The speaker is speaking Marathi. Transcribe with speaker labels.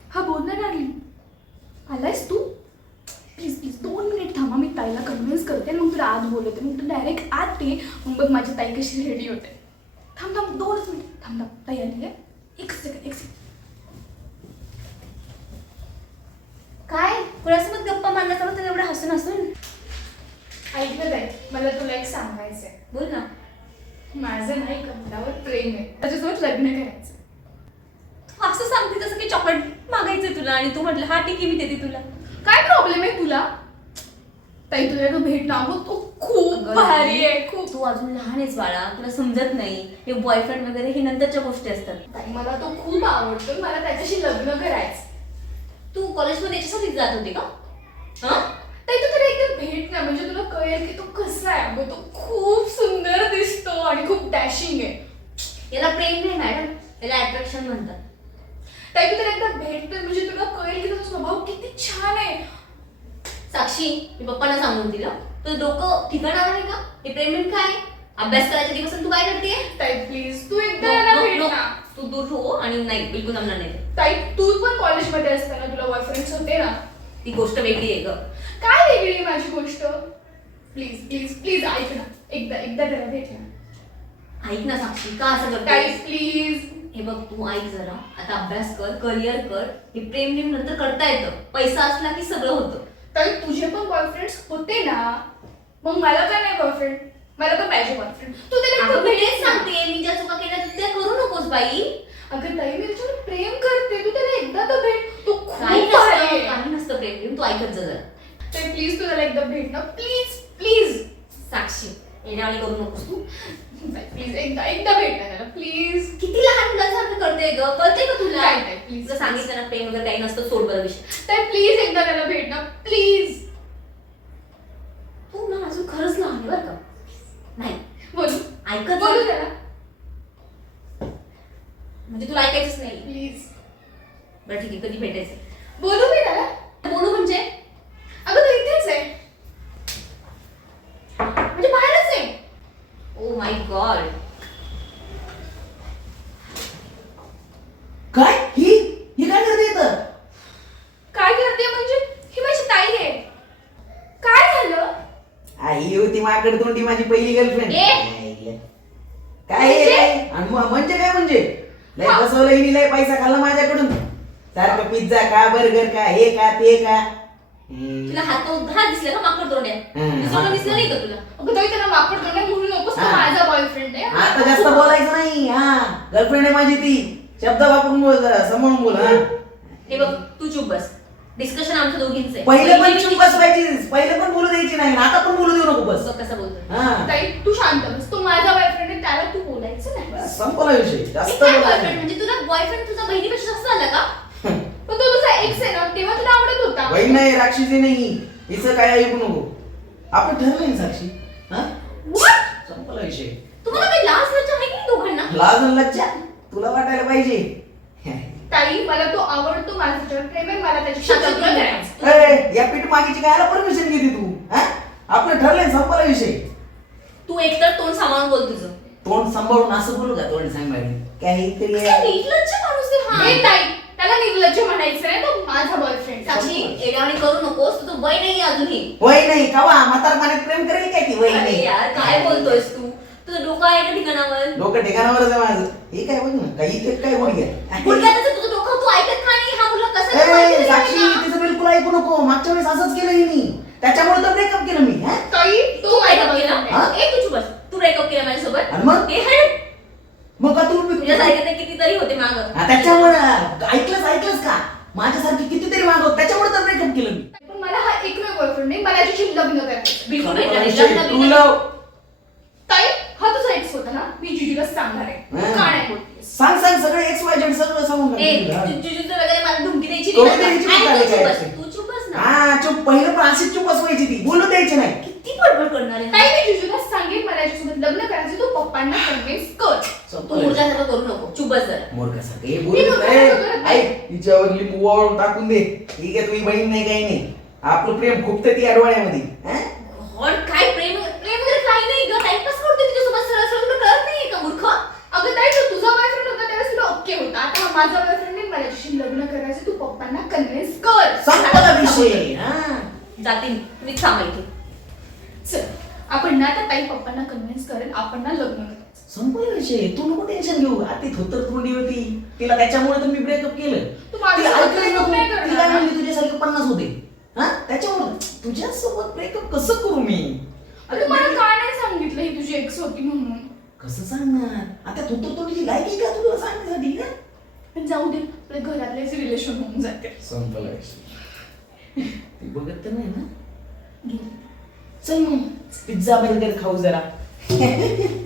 Speaker 1: हा बोल ना डार्लिंग, आलायस तू? प्लीज प्लीज 2 मिनिट थांबा, मी ताईला कन्व्हिन्स करते आणि मग तुला आत बोलवते. मग तू डायरेक्ट आत ये, मग बघ माझी ताई कशी रेडी होते. थांब थांब 2च मिनिट थांब थांब, ताई आली आहे. एक सेकंड.
Speaker 2: काय कुणासोबत गप्पा मारण्याचा तर एवढं हसून हसून?
Speaker 1: ऐकलं ताई, मला तुला एक सांगायचंय.
Speaker 2: बोल ना.
Speaker 1: माझं नाही कमलावर प्रेम आहे, त्याच्यासोबत लग्न करायचं.
Speaker 2: तू असं सांगते जसं की चॉकलेट मागायचंय तुला आणि तू म्हटलं हा ठीक आहे मी देते तुला.
Speaker 1: काय प्रॉब्लेम आहे तुला? ताई तुला एक भेट ना, तो खूप
Speaker 2: अगं,
Speaker 1: भारी आहे खूप.
Speaker 2: तू अजून लहान आहेस बाळा, तुला समजत नाही. हे बॉयफ्रेंड वगैरे हे नंतरच्या गोष्टी असतात.
Speaker 1: ताई मला तो खूप आवडतो, मला त्याच्याशी लग्न करायचं.
Speaker 2: तू कॉलेजमध्ये याच्यासाठी जात होती का? हा
Speaker 1: ताई तू त्याला एकदा भेट ना, म्हणजे तुला कळेल की तो कसा आहे. अगं तो खूप सुंदर दिसतो आणि खूप डॅशिंग आहे.
Speaker 2: याला प्रेम नाही मॅडम, याला अट्रॅक्शन म्हणतात.
Speaker 1: ताई तू त्याला एकदा भेट ना, म्हणजे तुला कळेल की त्याचा स्वभाव किती छान आहे.
Speaker 2: साक्षी, मी पप्पांना सांगून दिलं. तुझं डोकं ठिकाणावर आहे का? हे प्रेम काय? अभ्यास करायच्या दिवसात तू काय करते?
Speaker 1: ताई प्लीज तू एकदा त्याला भेट ना.
Speaker 2: तू दूर हो आणि नाही बिलकुल जमणार नाही.
Speaker 1: ताई तू पण कॉलेजमध्ये असताना तुला बॉयफ्रेंड्स होते ना.
Speaker 2: ती गोष्ट वेगळी आहे ग.
Speaker 1: काय वेगळी आहे माझी गोष्ट? प्लीज प्लीज प्लीज ऐक ना, एकदा त्याला भेट ना.
Speaker 2: ऐक ना साक्षी, का असं करते?
Speaker 1: ताई प्लीज.
Speaker 2: हे बघ तू ऐक जरा, आता अभ्यास कर, करिअर कर. हे प्रेम नेम नंतर करता येतं. पैसा असला की सगळं होतं.
Speaker 1: ताई तुझे पण बॉयफ्रेंड्स होते ना, मग मला का नाही बॉयफ्रेंड? मला पण पाहिजे बॉयफ्रेंड. तू त्याला एकदा
Speaker 2: अगं मी
Speaker 1: भेट
Speaker 2: तेच
Speaker 1: ना.
Speaker 2: सांगते, मी ज्या चुका केल्या त्या करू नकोस बाई.
Speaker 1: अगं ताई मी तुझ्यावर प्रेम करते, तू त्याला एकदा तर भेट. तू खूप
Speaker 2: काही
Speaker 1: भारी
Speaker 2: नसतं,
Speaker 1: आहे.
Speaker 2: काही नसतं प्रेम नेम. तू ऐकत जा जरा.
Speaker 1: ताई प्लीज तू त्याला एकदा भेट ना, प्लीज प्लीज.
Speaker 2: साक्षी, येण्यावाणी करू नकोस तू.
Speaker 1: प्लीज एकदा भेट ना त्याला प्लीज.
Speaker 2: किती लहान मुलांसारखं करते ग, कळते का तुला?
Speaker 1: काय नाही, please.
Speaker 2: तुला सांगितलं ना प्रेम वगैरे काही नसतं, सोड बरं विषय.
Speaker 1: ताई प्लीज एकदा त्याला भेट ना प्लीज.
Speaker 2: तू ना अजून खरंच लहान आहे बरं का. नाही
Speaker 1: बोलू
Speaker 2: ऐकत
Speaker 1: बोलू
Speaker 2: जा.
Speaker 1: त्याला
Speaker 2: म्हणजे तुला ऐकायचंच नाही.
Speaker 1: प्लीज.
Speaker 2: बरं ठीक आहे, कधी भेटायचं?
Speaker 1: बोलू मी त्याला?
Speaker 2: बोलू म्हणजे?
Speaker 1: अगं तो इथेच आहे, म्हणजे बाहेरच आहे.
Speaker 2: Oh my God.
Speaker 3: काय ही काय करते इथं?
Speaker 1: काय करते म्हणजे? ही माझी ताई आहे. काय झालं?
Speaker 3: आई होती माझ्याकडे तोंडी माझी पहिली गर्लफ्रेंड.
Speaker 2: ए!
Speaker 3: काय आहे काय? आणि म्हणजे काय म्हणजे? लय बसवलं हिने, लय पैसा खाल्ला माझ्याकडून. सारखं पिझ्झा का, बर्गर का, हे का ते का.
Speaker 2: तुला हात दिसले का माकड तोंड्या? दुसरं दिसलं नाही का तुला?
Speaker 1: अगं ताई त्याला माकड तोंड म्हणू नकोस, तो
Speaker 3: हा.
Speaker 1: माझा बॉयफ्रेंड आहे.
Speaker 3: आता जास्त बोलायचं नाही. हा गर्लफ्रेंड आहे माझी ती. शब्द वापरून बोल जरा, समोरून बोल. हा
Speaker 2: हे बघ तू चुप बस. डिस्कशन आमचं दोघींचं आहे.
Speaker 3: पहिले पण चुप बसवायची, पहिले पण बोलू द्यायची नाही, आता पण बोलू देऊ नको बस.
Speaker 2: बघ कसं बोलतो.
Speaker 3: हा
Speaker 1: ताई तू शांत बस, तो माझा बॉयफ्रेंड आहे, त्याला तू बोलायचं नाही.
Speaker 3: बस, संपला विषय. जास्त
Speaker 2: काय
Speaker 3: बोलायचं
Speaker 2: बॉयफ्रेंड
Speaker 3: नाही.
Speaker 2: म्हणजे तुला बॉयफ्रेंड तुझा बहिणीपेक्षा जास्त झाला का?
Speaker 1: पण तो तुझा एक्स आहे ना, तेव्हा तुला आवडत होता.
Speaker 3: बहीण नाही, राक्षसी नाही. हिचं काय ऐकू नको. आपण ठरलंय ना साक्षी. हा
Speaker 2: What?
Speaker 3: संपला विषय.
Speaker 2: तुम्हाला काही लाज लज्जा आहे की दोघांना?
Speaker 3: लाज आणि लज्जा तुला वाटायला पाहिजे.
Speaker 1: ताई मला तो आवडतो, माझं त्याच्यावर प्रेम आहे, मला त्याच्याशी
Speaker 2: शांत
Speaker 1: लग्न
Speaker 2: बस.
Speaker 1: करायचं.
Speaker 3: ए, या पीठ मागीची कायला परमिशन घेते तू? हा आपलं ठरलंय, संपला विषय.
Speaker 2: तू एकतर तोंड सांभाळून बोल तुझं.
Speaker 3: तोंड सांभाळून असं बोलू का? तोंड सांभाळून काहीतरी
Speaker 2: काय निर्लज्ज माणूस आहे हा.
Speaker 1: हे ताई त्याला निर्लज्ज म्हणायचं नाही, तो माझा बॉयफ्रेंड.
Speaker 2: साक्षी एडावणी करू नकोस. तुझं वय नाही अजूनही.
Speaker 3: वय नाही कवा म्हातारपणात प्रेम करेल काय ती? वय
Speaker 2: अरे
Speaker 3: नाही.
Speaker 2: यार काय बोलतोयस तू? तुझं डोकं आहे का ठिकाणावर?
Speaker 3: डोकं ठिकाणावरच आहे माझं. हे काय बघ ना, काही इथे काय बोल
Speaker 2: गुडघ्याचं तुझं डोकं तू ऐकत का नाही? हा मुलगा कसा
Speaker 3: ए,
Speaker 2: माहिती
Speaker 3: साक्षी
Speaker 2: नाही का?
Speaker 3: तिचं बिलकुल ऐकू नको. मागच्या वेळेस असंच केलं हिनी, त्याच्यामुळे तर ब्रेकअप केलं मी. हा?
Speaker 1: ताई
Speaker 2: तू
Speaker 1: तो माझा
Speaker 2: ब्रेकअप केला?
Speaker 1: बॉयफ्रेंड आहे.
Speaker 2: ए तू चुप बस. तू ब्रेकअप केला माझ्यासोबत?
Speaker 3: आणि मग?
Speaker 2: ए, हट.
Speaker 3: मग का तू
Speaker 2: तुझ्यासारखे तर कितीतरी होते मागं.
Speaker 3: त्याच्यामुळे ऐकलंच का? माझ्यासारखी कितीतरी मागव, त्याच्यामुळे तर ब्रेकअप केलं मी.
Speaker 1: पण मला हा एकमेव बॉयफ्रेंड नाही, मला याच्याशी लग्न करायचं.
Speaker 2: बिलकुल भेटणार नाही.
Speaker 3: विषय
Speaker 2: लग्न
Speaker 3: तू
Speaker 2: बिग्न-
Speaker 3: लव.
Speaker 1: ताई हा तुझा एक्स होता ना, मी जिजूला सांगणार आहे. तू
Speaker 3: हा.
Speaker 1: का नाही बोलतेस?
Speaker 3: सांग सगळं एक्स वाय झेड सगळं सांगून
Speaker 2: ए,
Speaker 3: टाक.
Speaker 2: जुजूचं वगैरे मला धमकी द्यायची
Speaker 3: तो
Speaker 2: नाही
Speaker 3: द्यायची
Speaker 2: बरं का?
Speaker 3: नाही
Speaker 2: आणि तू चुप
Speaker 3: काय
Speaker 2: बस.
Speaker 3: ते.
Speaker 2: तू चुप बस ना.
Speaker 3: हा चुप, पहिलं पण अशीच चुप बसवायची ती, बोलू द्यायची नाही.
Speaker 2: किती बडबड करणार आहे?
Speaker 1: ताई मी जिजूला सांगेन मला याच्यासोबत लग्न करायचं, तू पप्पांना कन्व्हिन्स कर.
Speaker 2: तू मुलगासारखं करू नको. चुप बस जरा.
Speaker 3: मूर्खासारखं हे
Speaker 1: मी
Speaker 3: बोलू
Speaker 1: मूर्खासारखं करत नाही.
Speaker 3: ऐक, तिच्यावर लिंबू वाळून टाकून दे. ठीक आहे, तुझी बहीण नाही काही नाही. आपलं प्रेम खूप ती अडवाळ्यामध्ये. हा?
Speaker 2: गॉड, काय प्रेम प्रेम वगैरे काही नाही ग. टाइमपास करते तुझ्यासोबत. सरळ सरळ तुला कळत नाही का मूर्ख?
Speaker 1: अगं ताई तो तुझा बॉयफ्रेंड होता त्यावेळेस तुला ओके होता, आता हा माझा बॉयफ्रेंड आहे, माझ्याशी लग्न करायचं, तू पप्पांना कन्व्हिन्स कर.
Speaker 3: संपला विषय. हा
Speaker 2: जाते मी, तुम्ही थांबा इथे.
Speaker 1: चल आपण ना आता ताई पप्पांना कन्व्हिन्स करेल, आपण ना लग्न करायचं.
Speaker 3: संपला विषय. तू नको टेन्शन घेऊ. ती थोतर तोंडी होती, तिला त्याच्यामुळे तर मी ब्रेकअप केलं.
Speaker 1: तू माझ्यासोबत
Speaker 3: ती ऐकलंच
Speaker 1: breakup
Speaker 3: नको.
Speaker 1: नाही करणार
Speaker 3: ती काय
Speaker 1: ना?
Speaker 3: म्हणली तुझ्यासारखे 50 होते. हा त्याच्यामुळे तुझ्यासोबत ब्रेकअप कसं करू मी?
Speaker 1: अरे मला का नाही सांगितलं ही तुझी एक्स होती म्हणून?
Speaker 3: कसं सांगणार? आता थोतर तोंडीची लायकी का तुला सांगण्यासाठी का?
Speaker 1: पण जाऊ दे, आपल्या घरातलेच रिलेशन होऊन जाते.
Speaker 3: संपला विषय. ती बघत तर नाही ना.
Speaker 1: घे.
Speaker 3: चल मग पिझ्झा बर्गर खाऊ जरा.